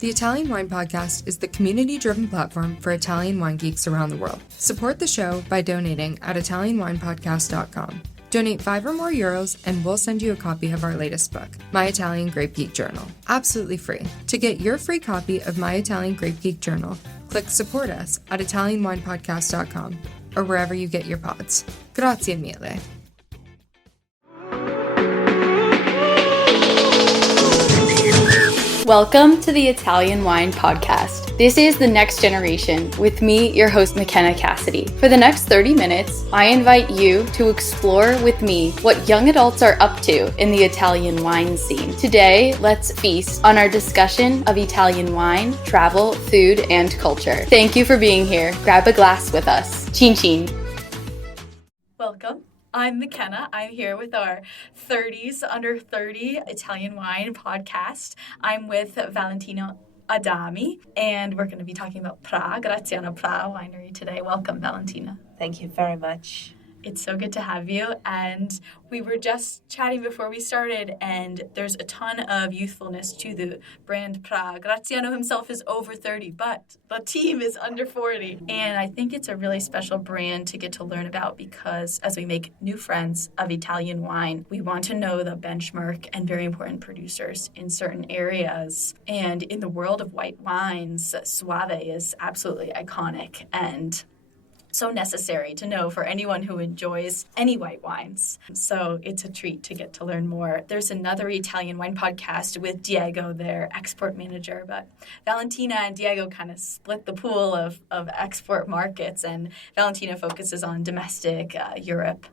The Italian Wine Podcast is the community-driven platform for Italian wine geeks around the world. Support the show by donating at ItalianWinepodcast.com. Donate €5 or more and we'll send you a copy of our latest book, My Italian Grape Geek Journal, absolutely free. To get your free copy of My Italian Grape Geek Journal, click Support Us at ItalianWinepodcast.com or wherever you get your pods. Grazie mille. Welcome to the Italian Wine Podcast. This is the next generation with me, your host, McKenna Cassidy. For the next 30 minutes, I invite you to explore with me what young adults are up to in the Italian wine scene. Today, let's feast on our discussion of Italian wine, travel, food, and culture. Thank you for being here. Grab a glass with us. Chin chin. Welcome. I'm McKenna. I'm here with our 30s Under 30 Italian Wine Podcast. I'm with Valentina Adami, and we're going to be talking about Prà, Graziano Prà winery today. Welcome, Valentina. Thank you very much. It's so good to have you. And we were just chatting before we started, and there's a ton of youthfulness to the brand Prà. Graziano himself is over 30, but the team is under 40. And I think it's a really special brand to get to learn about because as we make new friends of Italian wine, we want to know the benchmark and very important producers in certain areas. And in the world of white wines, Soave is absolutely iconic and so necessary to know for anyone who enjoys any white wines. So it's a treat to get to learn more. There's another Italian wine podcast with Diego, their export manager, but Valentina and Diego kind of split the pool of export markets, and Valentina focuses on domestic, Europe,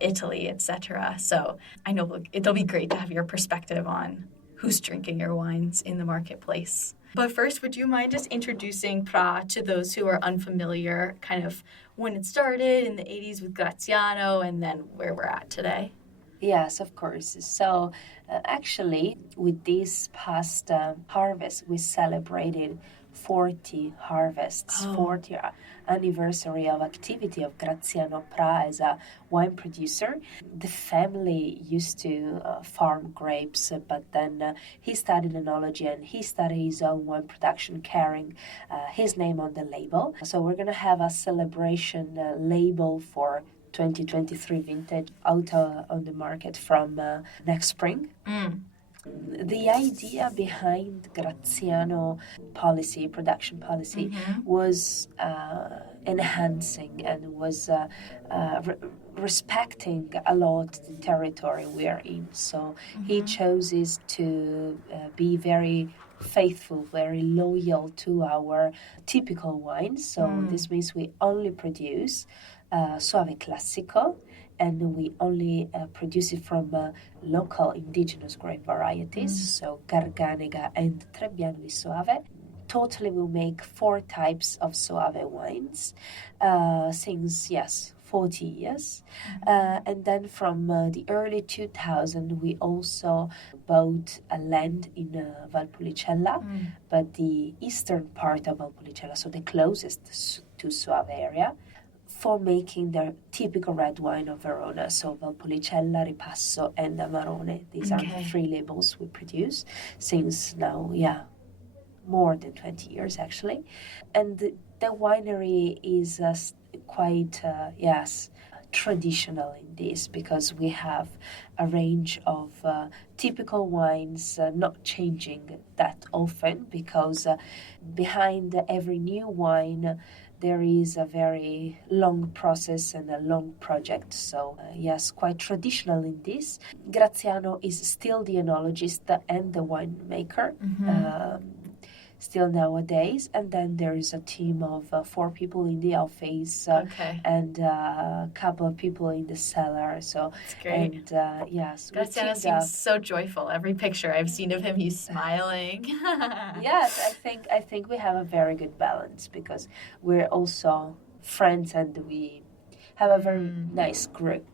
Italy, etc. So I know it'll be great to have your perspective on who's drinking your wines in the marketplace. But first, would you mind just introducing Prà to those who are unfamiliar, kind of when it started in the 80s with Graziano and then where we're at today? Yes, of course. So actually, with this past harvest, we celebrated 40 harvests, 40 anniversary of activity of Graziano Prà as a wine producer. The family used to farm grapes, but then he studied enology and he started his own wine production, carrying his name on the label. So we're going to have a celebration label for 2023 vintage out on the market from next spring. The idea behind Graziano production policy, was enhancing and was respecting a lot the territory we are in. So he chooses to be very faithful, very loyal to our typical wines. So this means we only produce Soave Classico, and we only produce it from local indigenous grape varieties, so Carega and Trebbiano di Soave. Totally, we'll make 4 types of Soave wines since, 40 years. And then from the early 2000s, we also bought a land in Valpolicella, but the eastern part of Valpolicella, so the closest to Soave area, for making the typical red wine of Verona. So Valpolicella, Ripasso, and Amarone. These are the 3 labels we produce since now, more than 20 years actually. And the winery is quite, traditional in this because we have a range of typical wines, not changing that often because behind every new wine there is a very long process and a long project. So, quite traditional in this. Graziano is still the enologist and the winemaker, still nowadays. And then there is a team of 4 people in the office and a couple of people in the cellar. So, that's great. And Graziano seems so joyful. Every picture I've seen of him, he's smiling. Yes, I think we have a very good balance because we're also friends and we have a very nice group,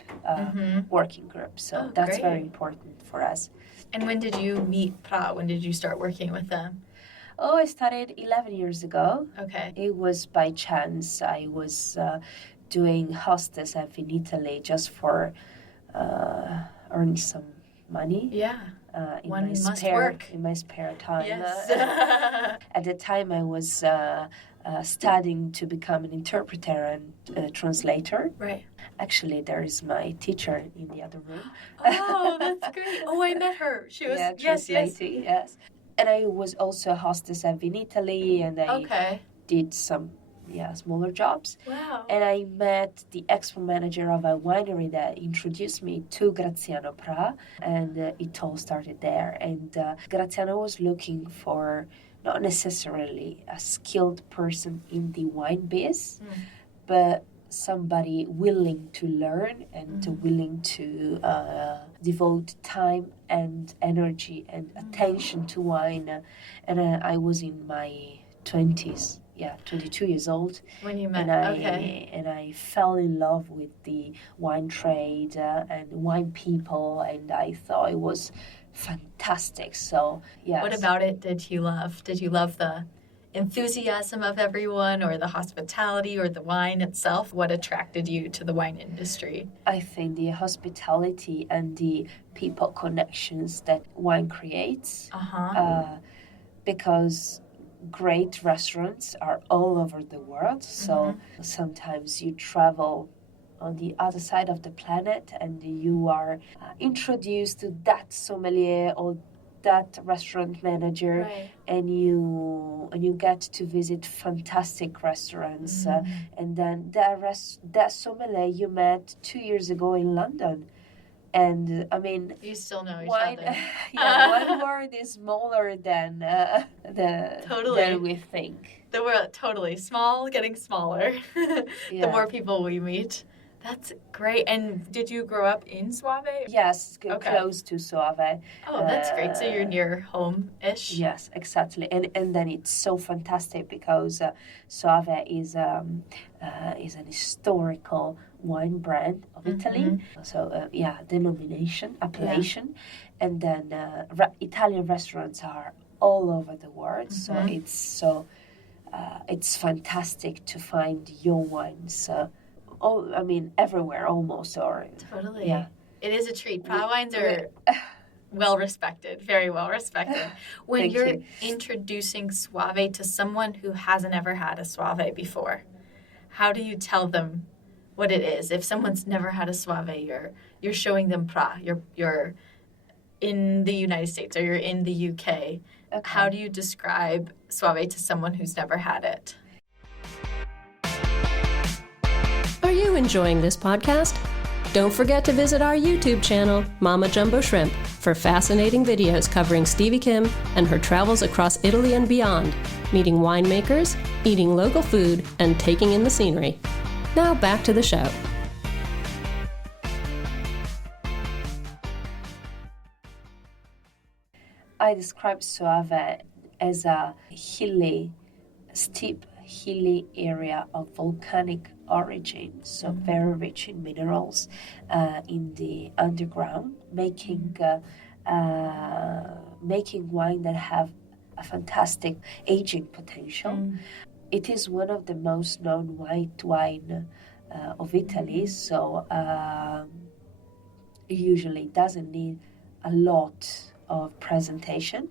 working group. So that's great. very important for us. And when did you meet Prà? When did you start working with them? Oh, I started 11 years ago. Okay. It was by chance. I was doing hostess in Italy just for earn some money. Yeah. in One my must spare work. in my spare time. Yes. At the time, I was studying to become an interpreter and translator. Right. Actually, there is my teacher in the other room. Oh, that's great. Oh, I met her. She was, translating, yes. And I was also a hostess at Vinitaly, and I did some smaller jobs. Wow. And I met the expo manager of a winery that introduced me to Graziano Prà, and it all started there. And Graziano was looking for not necessarily a skilled person in the wine biz, but somebody willing to learn and willing to devote time and energy and attention to wine. And I was in my 20s, 22 years old. When you met, and I fell in love with the wine trade and wine people, and I thought it was fantastic. So, yes. What about it did you love? Did you love the enthusiasm of everyone, or the hospitality, or the wine itself? What attracted you to the wine industry? I think the hospitality and the people connections that wine creates, because great restaurants are all over the world. So sometimes you travel on the other side of the planet and you are introduced to that sommelier or that restaurant manager, and you get to visit fantastic restaurants, and then that sommelier you met 2 years ago in London, and I mean, you still know each other. One word is smaller than than we think. The world totally small, getting smaller. The more people we meet. That's great. And did you grow up in Soave? Yes, close to Soave. Oh, that's great. So you're near home-ish? Yes, exactly. And then it's so fantastic because Soave is an historical wine brand of Italy. So, denomination, appellation. And then Italian restaurants are all over the world. So it's fantastic to find your wines everywhere almost. Totally. Yeah. It is a treat. Prà wines are well respected, very well respected. When you're introducing Soave to someone who hasn't ever had a Soave before, how do you tell them what it is? If someone's never had a Soave, you're showing them Prà. You're in the United States or you're in the UK. Okay. How do you describe Soave to someone who's never had it? Are you enjoying this podcast? Don't forget to visit our YouTube channel, Mama Jumbo Shrimp, for fascinating videos covering Stevie Kim and her travels across Italy and beyond, meeting winemakers, eating local food, and taking in the scenery. Now back to the show. I describe Soave as a steep, hilly area of volcanic origin, so very rich in minerals in the underground, making wine that have a fantastic aging potential. It is one of the most known white wine of Italy, so usually doesn't need a lot of presentation,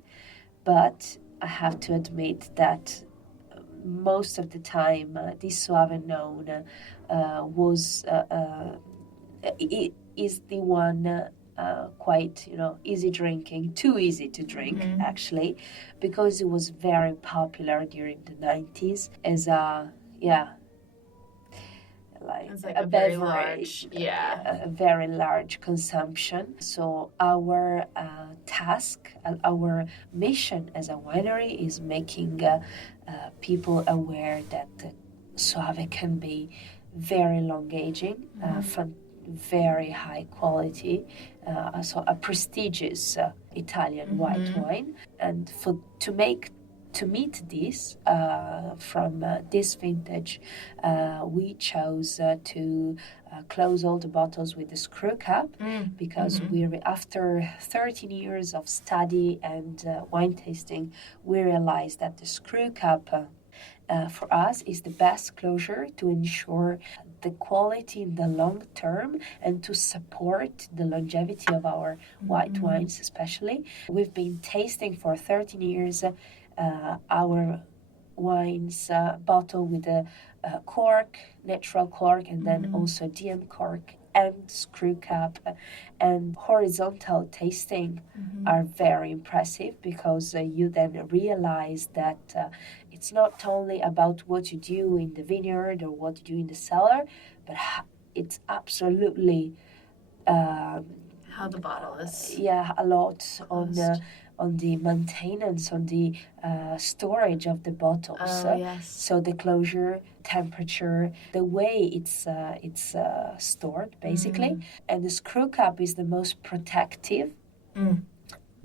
but I have to admit that most of the time this Soave known is the one quite easy drinking, too easy to drink actually, because it was very popular during the 90s as a beverage, a very large consumption. So our task, our mission as a winery is making people aware that Soave can be very long aging, very high quality, so a prestigious Italian white wine. And to meet this from this vintage, we chose to close all the bottles with the screw cap because after 13 years of study and wine tasting, we realized that the screw cap for us is the best closure to ensure the quality in the long term and to support the longevity of our white wines especially. We've been tasting for 13 years our wines bottled with a cork, natural cork, and then also DM cork and screw cap, and horizontal tasting are very impressive because you then realize that it's not only about what you do in the vineyard or what you do in the cellar, but it's absolutely how the bottle is. Yeah, a lot on the maintenance, on the storage of the bottles. Oh, yes. So the closure, temperature, the way it's stored, basically. And the screw cap is the most protective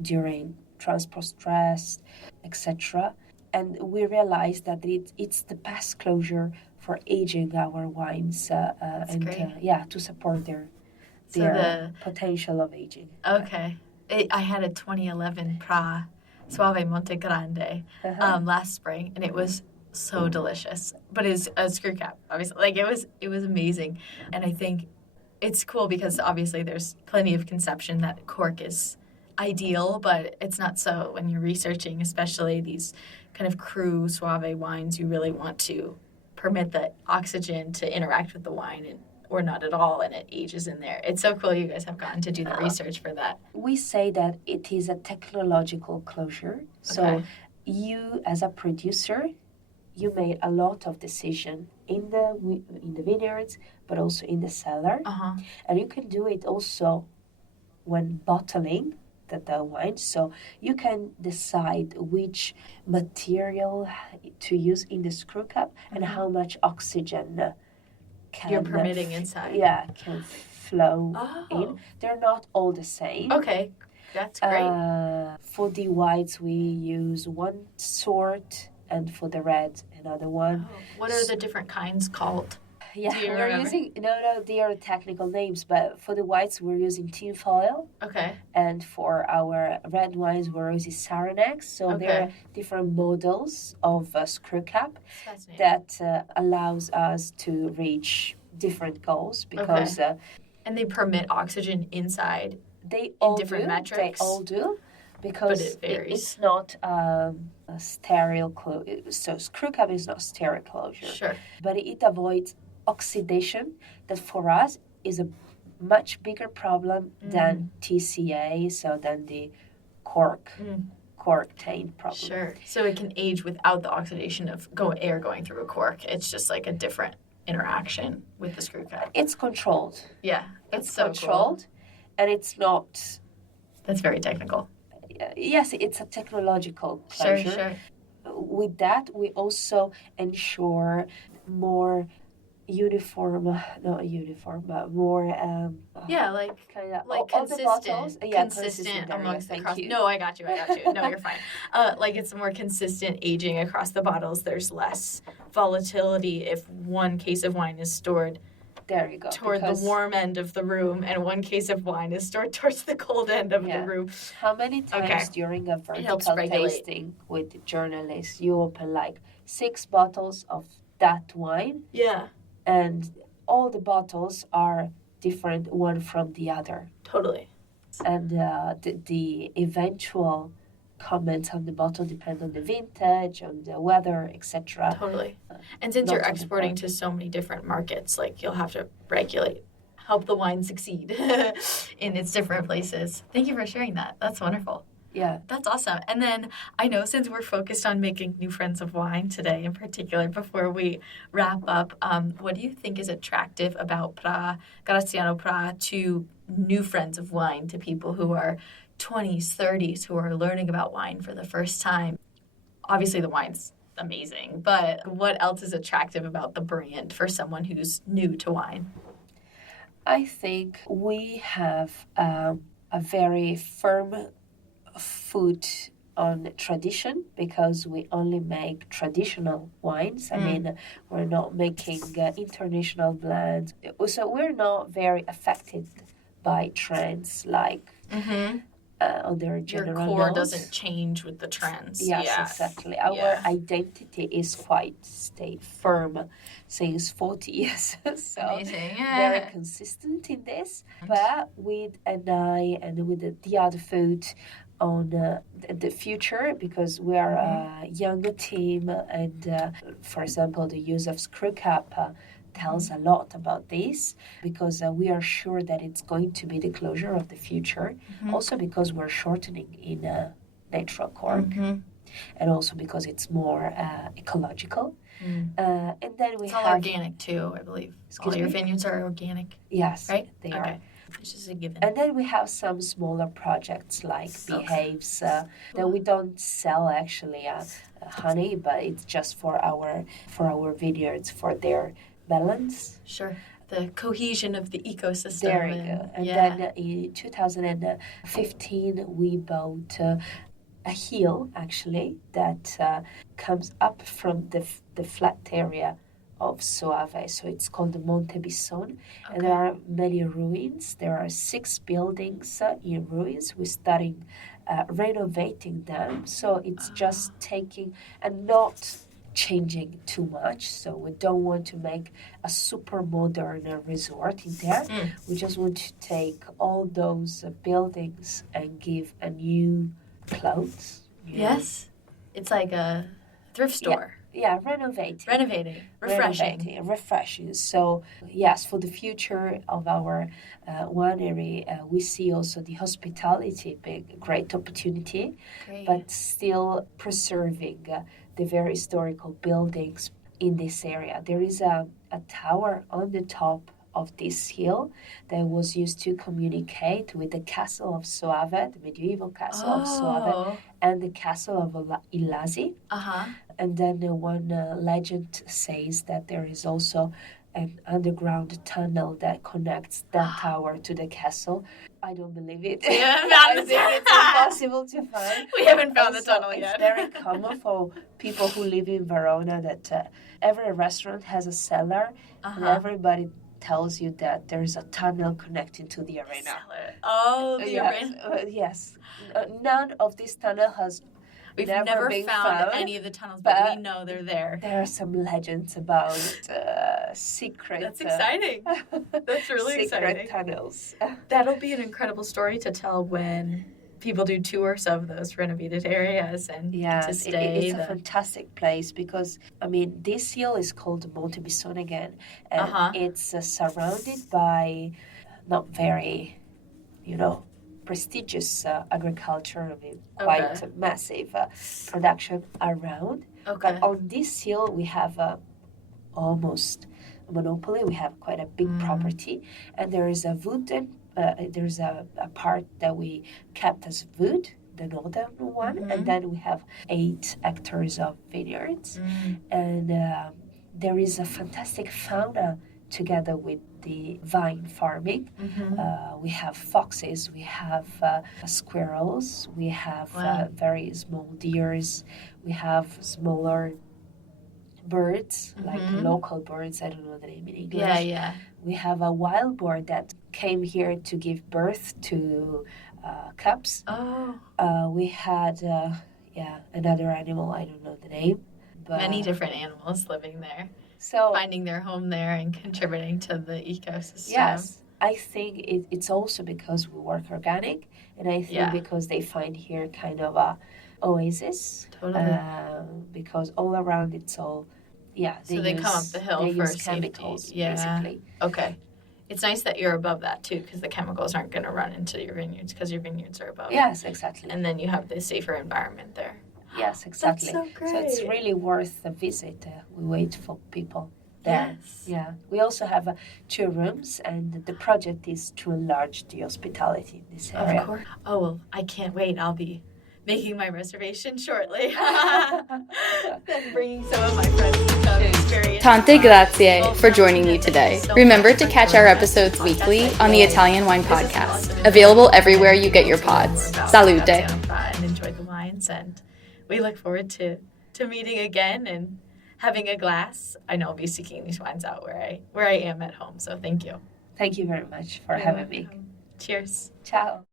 during transport stress, etc. And we realized that it's the best closure for aging our wines to support their potential of aging. Okay. I had a 2011 Prà Soave Monte Grande last spring, and it was so delicious. But it's a screw cap, obviously. Like it was amazing. And I think it's cool because obviously there's plenty of conception that cork is ideal, but it's not so when you're researching, especially these kind of cru Soave wines. You really want to permit the oxygen to interact with the wine or not at all, and it ages in there. It's so cool you guys have gotten to do the research for that. We say that it is a technological closure. So you, as a producer, you made a lot of decision in the vineyards, but also in the cellar. And you can do it also when bottling the wine. So you can decide which material to use in the screw cap and how much oxygen you're permitting inside. Yeah, can flow in. They're not all the same. Okay, that's great. For the whites, we use one sort, and for the reds, another one. What are the different kinds called? Yeah, we're using they are technical names, but for the whites we're using tin foil. Okay. And for our red wines we're using Saranex. So there are different models of screw cap that allows us to reach different goals because and they permit oxygen inside. They all different do. metrics. They all do. Because it varies. It's not a sterile closure. So screw cap is not sterile closure. Sure. But it avoids oxidation that for us is a much bigger problem than TCA, so than the cork taint problem. Sure. So it can age without the oxidation of air going through a cork. It's just like a different interaction with the screw cap. It's controlled. Yeah. It's so controlled, cool. And it's not... That's very technical. Yes, it's a technological closure. Sure. With that, we also ensure more more consistent amongst the cross. No, I got you. No, you're fine. Like it's more consistent aging across the bottles. There's less volatility if one case of wine is stored toward the warm end of the room and one case of wine is stored towards the cold end of the room. How many times during a vertical tasting with journalists you open like 6 bottles of that wine? Yeah. And all the bottles are different one from the other. Totally. And the eventual comments on the bottle depend on the vintage, on the weather, etc. Totally. And since you're exporting to so many different markets, like you'll have to help the wine succeed in its different places. Thank you for sharing that. That's wonderful. Yeah. That's awesome. And then I know since we're focused on making new friends of wine today in particular, before we wrap up, what do you think is attractive about Graziano Prà to new friends of wine, to people who are 20s, 30s, who are learning about wine for the first time? Obviously the wine's amazing, but what else is attractive about the brand for someone who's new to wine? I think we have a very firm foot on tradition because we only make traditional wines. I mean, we're not making international blends. So we're not very affected by trends like on their general Your core notes. doesn't change with the trends. Yes, exactly. Our identity is quite firm since 40 years. So amazing. very consistent in this. But with an eye and with the other foot on the future, because we are a younger team, and for example, the use of screw cap tells a lot about this, because we are sure that it's going to be the closure of the future. Also because we're shortening in natural cork, and also because it's more ecological. And then we it's have all organic too, I believe. All your vineyards are organic. Yes, right? They are. It's just a given. And then we have some smaller projects like Behaves that we don't sell actually honey, but it's just for our vineyards, for their balance. Sure. The cohesion of the ecosystem. There you go. And then in 2015 we bought a hill actually that comes up from the flat area of Soave, so it's called the Monte Grande, and there are many ruins. There are 6 buildings in ruins. We're starting renovating them, so it's just taking and not changing too much. So we don't want to make a super modern resort in there. We just want to take all those buildings and give a new clothes. Yes, it's like a thrift store. Yeah, renovating, refreshing. So yes, for the future of our winery, we see also the hospitality being a great opportunity, but still preserving the very historical buildings in this area. There is a tower on the top of this hill that was used to communicate with the castle of Soave, the medieval castle of Soave, and the castle of Ilasi. And then one legend says that there is also an underground tunnel that connects that tower to the castle. I don't believe it. I think it's impossible to find. We haven't found the tunnel yet. It's very common for people who live in Verona that every restaurant has a cellar, and everybody tells you that there's a tunnel connecting to the arena. Arena. Yes. None of this tunnel has We've never found any of the tunnels, but we know they're there. There are some legends about secret. That's exciting. That's really secret tunnels. That'll be an incredible story to tell when people do tours of those renovated areas and to stay. It's a fantastic place because, I mean, this hill is called Monte Grande again, and it's surrounded by not very, prestigious agriculture, quite massive production around. But on this hill, we have almost a monopoly. We have quite a big property, and there is a wooden. There's a part that we kept as wood, the northern one, and then we have 8 hectares of vineyards, and there is a fantastic fauna together with the vine farming. We have foxes, we have squirrels, we have very small deers, we have smaller birds, like local birds, I don't know the name in English. We have a wild boar that came here to give birth to cubs. We had another animal, I don't know the name. But many different animals living there. So finding their home there and contributing to the ecosystem. Yes, I think it's also because we work organic, and I think because they find here kind of a oasis. Totally. Because all around it's all, so they come up the hill for chemicals, safety. basically. Okay. It's nice that you're above that too, because the chemicals aren't going to run into your vineyards because your vineyards are above. Yes, exactly. And then you have the safer environment there. Yes, exactly. That's so great. So it's really worth a visit. We wait for people there. Yes. Yeah. We also have 2 rooms, and the project is to enlarge the hospitality in this area. Of course. Oh, well, I can't wait. I'll be making my reservation shortly. And bringing some of my friends to come experience. Tante grazie for joining me today. Remember to catch our episodes weekly on the Italian Wine Podcast, available everywhere you get your pods. Salute. And enjoy the wines, and we look forward to meeting again and having a glass. I know I'll be seeking these wines out where I am at home, so thank you. Thank you very much for having me. Cheers. Ciao.